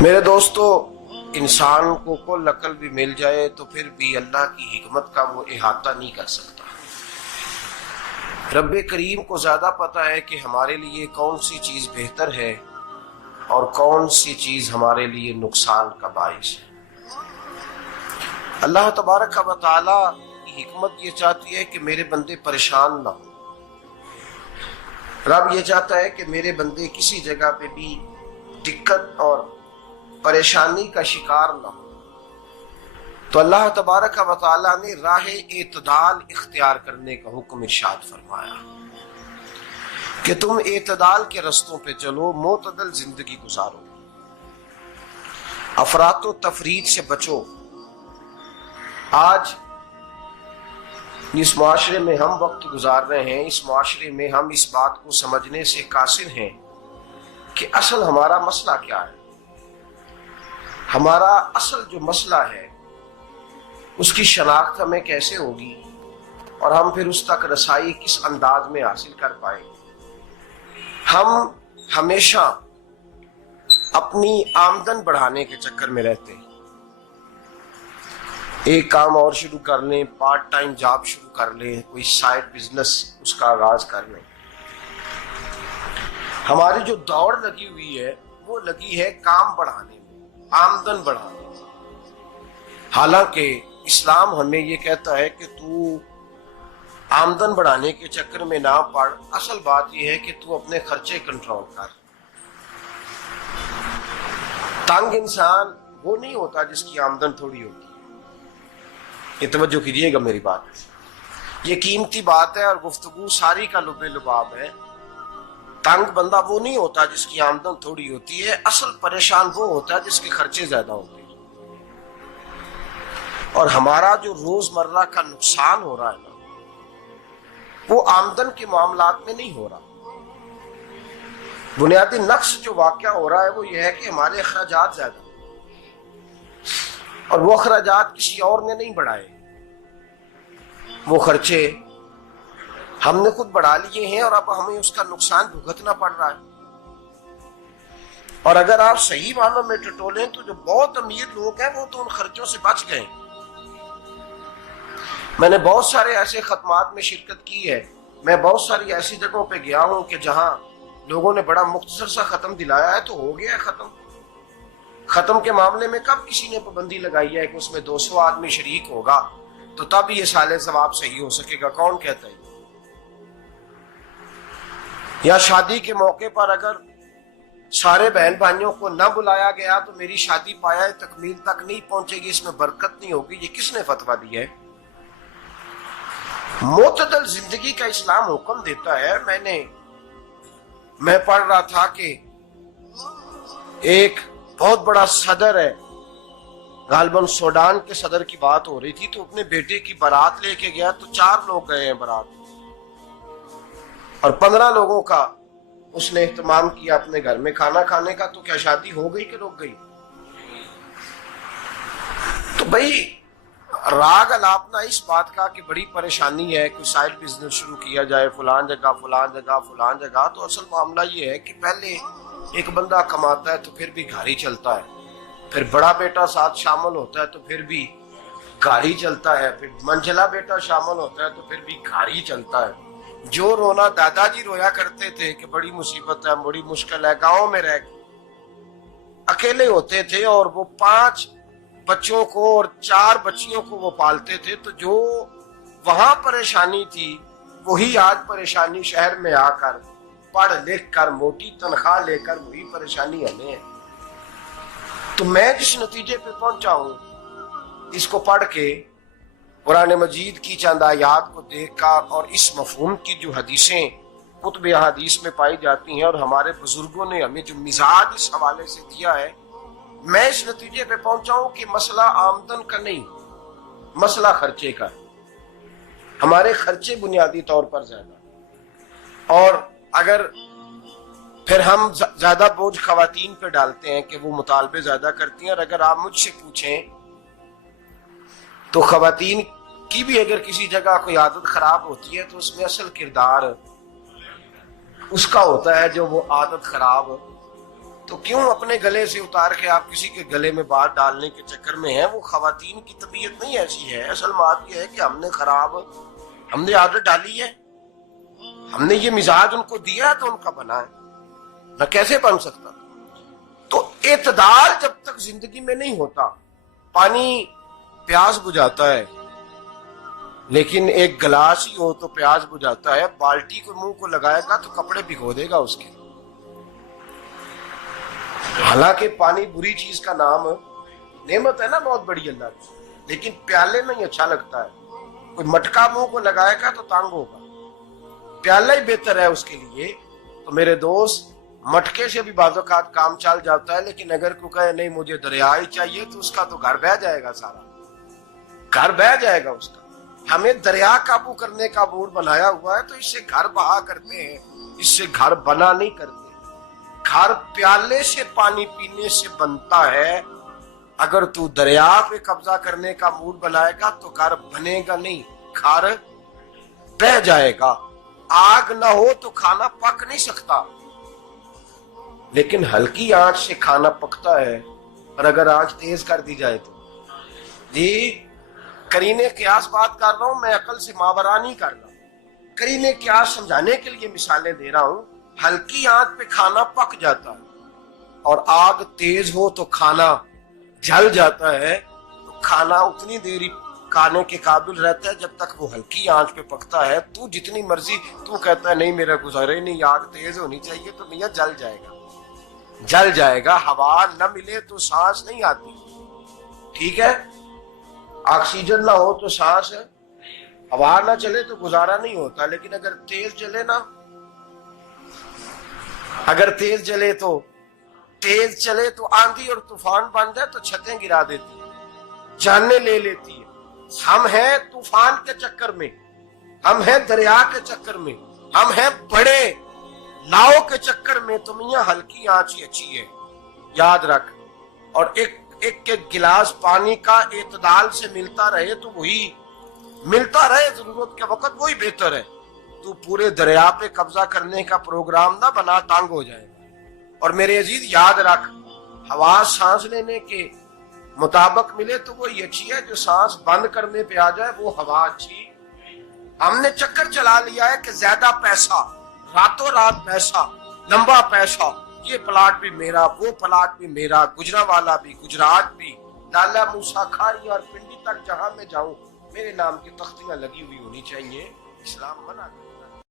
میرے دوستو، انسان کو کل عقل بھی مل جائے تو پھر بھی اللہ کی حکمت کا وہ احاطہ نہیں کر سکتا۔ رب کریم کو زیادہ پتہ ہے کہ ہمارے لیے کون سی چیز بہتر ہے اور کون سی چیز ہمارے لیے نقصان کا باعث ہے۔ اللہ تبارک و تعالی کی حکمت یہ چاہتی ہے کہ میرے بندے پریشان نہ ہوں۔ رب یہ چاہتا ہے کہ میرے بندے کسی جگہ پہ بھی دقت اور پریشانی کا شکار نہ ہو، تو اللہ تبارک و تعالی نے راہ اعتدال اختیار کرنے کا حکم ارشاد فرمایا کہ تم اعتدال کے رستوں پہ چلو، معتدل زندگی گزارو، افراط و تفریط سے بچو۔ آج جس معاشرے میں ہم وقت گزار رہے ہیں، اس معاشرے میں ہم اس بات کو سمجھنے سے قاصر ہیں کہ اصل ہمارا مسئلہ کیا ہے۔ ہمارا اصل جو مسئلہ ہے اس کی شناخت ہمیں کیسے ہوگی اور ہم پھر اس تک رسائی کس انداز میں حاصل کر پائیں۔ ہم ہمیشہ اپنی آمدن بڑھانے کے چکر میں رہتے ہیں، ایک کام اور شروع کر لیں، پارٹ ٹائم جاب شروع کر لیں، کوئی سائیڈ بزنس اس کا آغاز کر لیں۔ ہماری جو دوڑ لگی ہوئی ہے وہ لگی ہے کام بڑھانے میں، آمدن بڑھانے میں، حالانکہ اسلام ہمیں یہ کہتا ہے کہ تو آمدن بڑھانے کے چکر میں نہ پڑ، اصل بات یہ ہے کہ تو اپنے خرچے کنٹرول کر۔ تنگ انسان وہ نہیں ہوتا جس کی آمدن تھوڑی ہوتی ہے، یہ توجہ کیجیے گا میری بات، یہ قیمتی بات ہے اور گفتگو ساری کا لب لباب ہے۔ تنگ بندہ وہ نہیں ہوتا جس کی آمدن تھوڑی ہوتی ہے، اصل پریشان وہ ہوتا ہے جس کے خرچے زیادہ ہوتے ہیں۔ اور ہمارا جو روزمرہ کا نقصان ہو رہا ہے نا، وہ آمدن کے معاملات میں نہیں ہو رہا۔ بنیادی نقص جو واقعہ ہو رہا ہے وہ یہ ہے کہ ہمارے اخراجات زیادہ ہیں، اور وہ اخراجات کسی اور نے نہیں بڑھائے، وہ خرچے ہم نے خود بڑھا لیے ہیں اور اب ہمیں اس کا نقصان بھگتنا پڑ رہا ہے۔ اور اگر آپ صحیح معنوں میں ٹٹولیں تو جو بہت امیر لوگ ہیں وہ تو ان خرچوں سے بچ گئے۔ میں نے بہت سارے ایسے ختمات میں شرکت کی ہے، میں بہت ساری ایسی جگہوں پہ گیا ہوں کہ جہاں لوگوں نے بڑا مختصر سا ختم دلایا ہے تو ہو گیا ہے ختم۔ ختم کے معاملے میں کب کسی نے پابندی لگائی ہے کہ اس میں 200 آدمی شریک ہوگا تو تب یہ سال ثواب صحیح ہو سکے گا؟ کون کہتا ہے؟ یا شادی کے موقع پر اگر سارے بہن بھائیوں کو نہ بلایا گیا تو میری شادی پایہ تکمیل تک نہیں پہنچے گی، اس میں برکت نہیں ہوگی، یہ کس نے فتویٰ دیا ہے؟ معتدل زندگی کا اسلام حکم دیتا ہے۔ میں پڑھ رہا تھا کہ ایک بہت بڑا صدر ہے، غالباً سوڈان کے صدر کی بات ہو رہی تھی، تو اپنے بیٹے کی بارات لے کے گیا تو 4 لوگ گئے ہیں بارات، اور 15 لوگوں کا اس نے اہتمام کیا اپنے گھر میں کھانا کھانے کا۔ تو کیا شادی ہو گئی کہ رک گئی؟ تو بھائی راگ الاپنا اس بات کا کہ بڑی پریشانی ہے، کوئی سائیڈ بزنس شروع کیا جائے فلان جگہ فلان جگہ فلان جگہ، تو اصل معاملہ یہ ہے کہ پہلے ایک بندہ کماتا ہے تو پھر بھی گھر ہی چلتا ہے، پھر بڑا بیٹا ساتھ شامل ہوتا ہے تو پھر بھی گھر ہی چلتا ہے، پھر منجلا بیٹا شامل ہوتا ہے تو پھر بھی گھر ہی چلتا ہے۔ جو رونا دادا جی رویا کرتے تھے کہ بڑی مصیبت ہے، بڑی مشکل ہے، گاؤں میں رہ اکیلے ہوتے تھے اور وہ 5 بچوں کو اور 4 بچیوں کو وہ پالتے تھے، تو جو وہاں پریشانی تھی وہی آج پریشانی شہر میں آ کر پڑھ لکھ کر موٹی تنخواہ لے کر وہی پریشانی ہمیں ہے۔ تو میں جس نتیجے پہ پہنچا ہوں اس کو پڑھ کے، قرآن مجید کی چند آیات کو دیکھ کر اور اس مفہوم کی جو حدیثیں کتب احادیث میں پائی جاتی ہیں اور ہمارے بزرگوں نے ہمیں جو مزاج اس حوالے سے دیا ہے، میں اس نتیجے پہ پہنچا ہوں کہ مسئلہ آمدن کا نہیں، مسئلہ خرچے کا ہے۔ ہمارے خرچے بنیادی طور پر زیادہ، اور اگر پھر ہم زیادہ بوجھ خواتین پہ ڈالتے ہیں کہ وہ مطالبے زیادہ کرتی ہیں، اور اگر آپ مجھ سے پوچھیں تو خواتین کی بھی اگر کسی جگہ کوئی عادت خراب ہوتی ہے تو اس میں اصل کردار اس کا ہوتا ہے جو وہ عادت خراب تو کیوں اپنے گلے سے اتار کے آپ کسی کے گلے میں بات ڈالنے کے چکر میں ہیں؟ وہ خواتین کی طبیعت نہیں ایسی ہے. اصل بات یہ ہے کہ ہم نے عادت ڈالی ہے, ہم نے یہ مزاج ان کو دیا ہے تو ان کا بنا ہے, نہ کیسے بن سکتا. تو اعتدال جب تک زندگی میں نہیں ہوتا, پانی پیاس بجھاتا ہے لیکن ایک گلاس ہی ہو تو پیاس بجھاتا ہے, بالٹی کو منہ کو لگائے گا تو کپڑے بھگو دے گا اس کے. حالانکہ پانی بری چیز کا نام نعمت ہے نا بہت بڑی اللہ کی, لیکن پیالے میں ہی اچھا لگتا ہے. کوئی مٹکا منہ کو لگائے گا تو تانگ ہوگا, پیالہ ہی بہتر ہے اس کے لیے. تو میرے دوست, مٹکے سے بھی بعض اوقات کام چل جاتا ہے, لیکن اگر کوئی کہے نہیں مجھے دریا ہی چاہیے تو اس کا تو گھر بہ جائے گا, سارا گھر بہ جائے گا اس کا. ہمیں دریا قابو کرنے کا موڈ بنایا ہوا ہے تو اس سے گھر بہا کرتے ہیں, اس سے گھر بنا نہیں کرتے. گھر پیالے سے پانی پینے سے بنتا ہے. اگر تو دریا پہ قبضہ کرنے کا موڈ بنائے گا تو گھر بنے گا نہیں, گھر بہ جائے گا. آگ نہ ہو تو کھانا پک نہیں سکتا, لیکن ہلکی آنچ سے کھانا پکتا ہے. اور اگر آنچ تیز کر دی جائے تو جی قرینے قیاس بات کر رہا ہوں, میں عقل سے ماورا نہیں کر رہا. قرینے قیاس سمجھانے کے لیے مثالیں دے رہا ہوں. ہلکی آنچ پہ کھانا پک جاتا ہے اور آگ تیز ہو تو کھانا جل جاتا ہے. تو کھانا اتنی دیر کھانے کے قابل رہتا ہے جب تک وہ ہلکی آنچ پہ پکتا ہے. تو جتنی مرضی تو کہتا ہے نہیں میرا گزارے نہیں, آگ تیز ہونی چاہیے, تو میاں جل جائے گا, جل جائے گا. ہوا نہ ملے تو سانس نہیں آتی, ٹھیک ہے, آکسیجن نہ ہو تو سانس, ہوا نہ چلے تو گزارا نہیں ہوتا. لیکن اگر تیز چلے نا, اگر تیز چلے تو آندھی اور طوفان بن جائے تو چھتیں گرا دیتی ہے, جانیں لے لیتی ہے. ہم ہیں طوفان کے چکر میں, ہم ہیں دریا کے چکر میں, ہم ہیں بڑے لاؤ کے چکر میں. تو میاں ہلکی آنچ ہی اچھی ہے, یاد رکھ. اور ایک گلاس پانی کا اعتدال سے ملتا رہے تو وہی ملتا رہے, ضرورت کے وقت وہی بہتر ہے. تو پورے دریا پہ قبضہ کرنے کا پروگرام نہ بنا, تانگ ہو جائے. اور میرے عزیز یاد رکھ, ہوا سانس لینے کے مطابق ملے تو وہی اچھی ہے, جو سانس بند کرنے پہ آ جائے وہ ہوا اچھی. ہم نے چکر چلا لیا ہے کہ زیادہ پیسہ, راتوں رات پیسہ, لمبا پیسہ, یہ پلاٹ بھی میرا, وہ پلاٹ بھی میرا, گجرانوالہ بھی, گجرات بھی, لالا موسیٰ کھاری اور پنڈی تک جہاں میں جاؤں میرے نام کی تختیاں لگی ہوئی ہونی چاہیے. اسلام منع